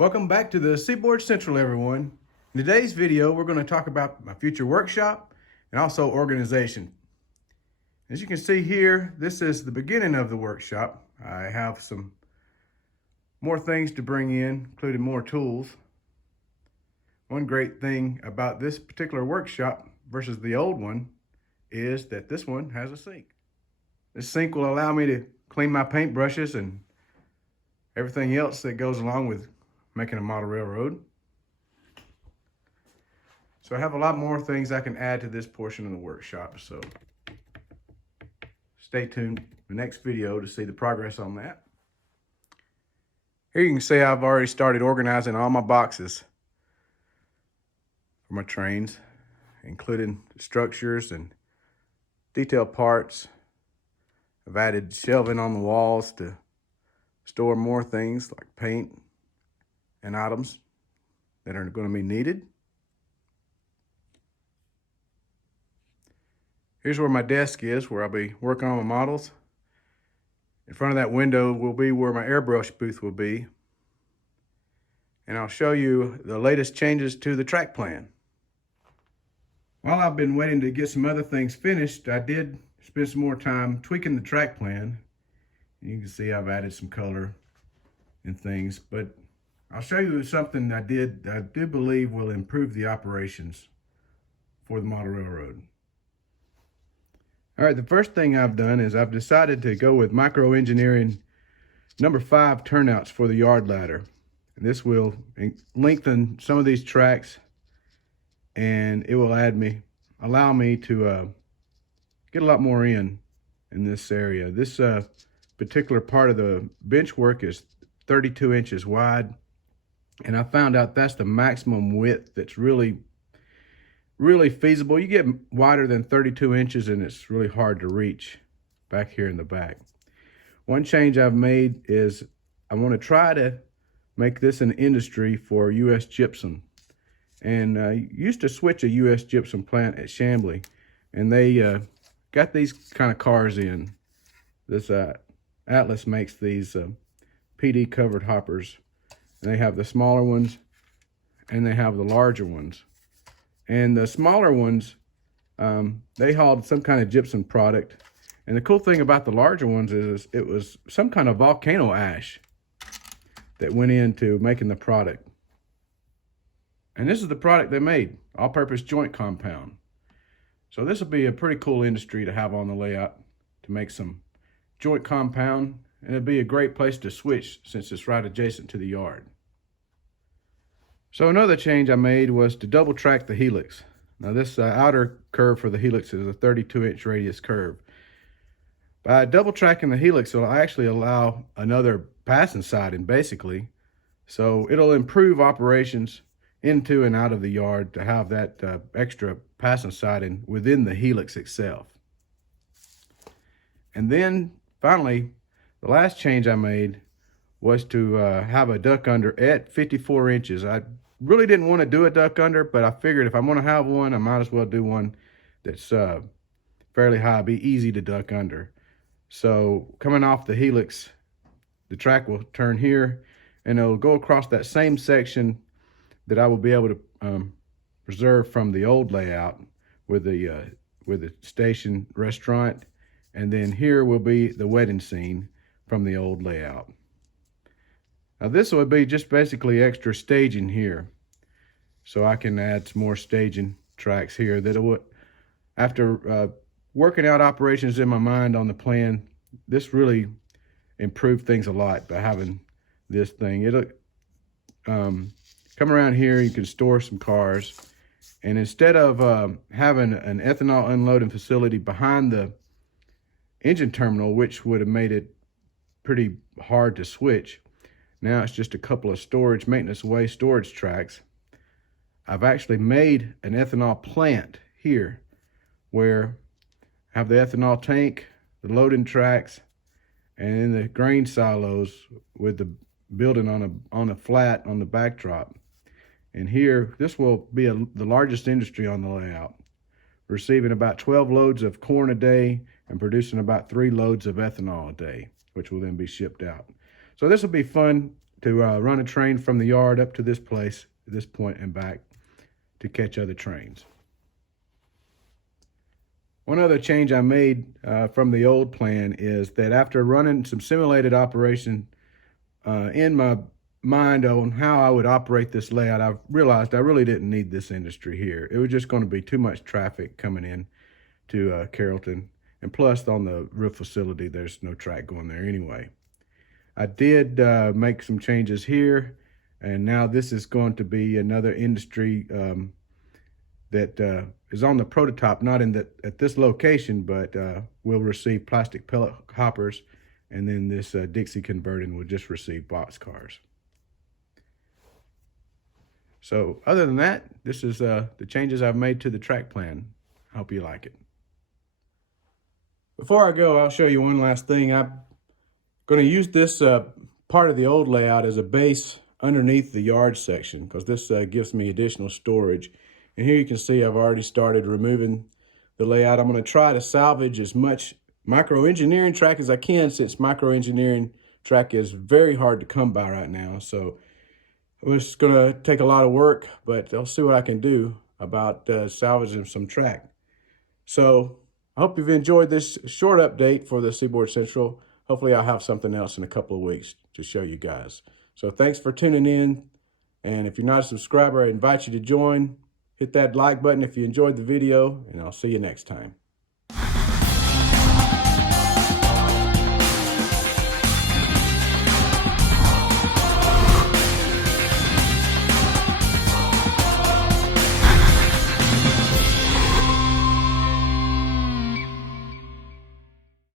Welcome back to the Seaboard Central, everyone. In today's video, we're going to talk about my future workshop and also organization. As you can see here, this is the beginning of the workshop. I have some more things to bring in, including more tools. One great thing about this particular workshop versus the old one is that this one has a sink. This sink will allow me to clean my paintbrushes and everything else that goes along with making a model railroad. So I have a lot more things I can add to this portion of the workshop, so stay tuned for the next video to see the progress on that. Here you can see I've already started organizing all my boxes for my trains, including structures and detailed parts. I've added shelving on the walls to store more things like paint and items that are going to be needed. Here's where my desk is, where I'll be working on my models. In front of that window will be where my airbrush booth will be. And I'll show you the latest changes to the track plan. While I've been waiting to get some other things finished, I did spend some more time tweaking the track plan. You can see I've added some color and things, but I'll show you something I do believe will improve the operations for the model railroad. All right, the first thing I've done is I've decided to go with micro engineering number 5 turnouts for the yard ladder. And this will lengthen some of these tracks, and it will allow me to get a lot more in this area. This particular part of the bench work is 32 inches wide, and I found out that's the maximum width that's really feasible. You get wider than 32 inches and it's really hard to reach back here in the back. One change I've made is I want to try to make this an industry for U.S. gypsum. And I used to switch a U.S. gypsum plant at Chambly, and they got these kind of cars in. This Atlas makes these PD covered hoppers. And they have the smaller ones and they have the larger ones. And the smaller ones, they hauled some kind of gypsum product. And the cool thing about the larger ones is it was some kind of volcano ash that went into making the product. And this is the product they made, all-purpose joint compound. So this will be a pretty cool industry to have on the layout to make some joint compound. And it'd be a great place to switch since it's right adjacent to the yard. So another change I made was to double track the helix. Now this outer curve for the helix is a 32-inch radius curve. By double tracking the helix, it'll actually allow another passing siding basically. So it'll improve operations into and out of the yard to have that extra passing siding within the helix itself. And then finally, the last change I made was to have a duck under at 54 inches. I really didn't want to do a duck under, but I figured if I'm going to have one, I might as well do one that's fairly high, be easy to duck under. So coming off the helix, the track will turn here, and it'll go across that same section that I will be able to preserve from the old layout with the station restaurant, and then here will be the wedding scene from the old layout. Now this would be just basically extra staging here. So I can add some more staging tracks here that would, after working out operations in my mind on the plan, this really improved things a lot by having this thing. It'll come around here, you can store some cars. And instead of having an ethanol unloading facility behind the engine terminal, which would have made it pretty hard to switch, now it's just a couple of maintenance away storage tracks. I've actually made an ethanol plant here where I have the ethanol tank, the loading tracks, and then the grain silos with the building on a flat on the backdrop. And here, this will be the largest industry on the layout, receiving about 12 loads of corn a day and producing about 3 loads of ethanol a day, which will then be shipped out. So this will be fun to run a train from the yard up to this place, this point and back, to catch other trains. One other change I made from the old plan is that after running some simulated operation in my mind on how I would operate this layout, I realized I really didn't need this industry here. It was just going to be too much traffic coming in to Carrollton, and plus on the roof facility there's no track going there anyway. I did make some changes here, and now this is going to be another industry that is on the prototype, not in at this location, but will receive plastic pellet hoppers, and then this Dixie converting will just receive boxcars. So other than that, this is the changes I've made to the track plan. I hope you like it. Before I go, I'll show you one last thing. I'm going to use this part of the old layout as a base underneath the yard section, because this gives me additional storage. And here you can see I've already started removing the layout. I'm going to try to salvage as much microengineering track as I can, since microengineering track is very hard to come by right now. So it's going to take a lot of work, but I'll see what I can do about salvaging some track. So I hope you've enjoyed this short update for the Seaboard Central. Hopefully I'll have something else in a couple of weeks to show you guys. So thanks for tuning in. And if you're not a subscriber, I invite you to join. Hit that like button if you enjoyed the video, and I'll see you next time.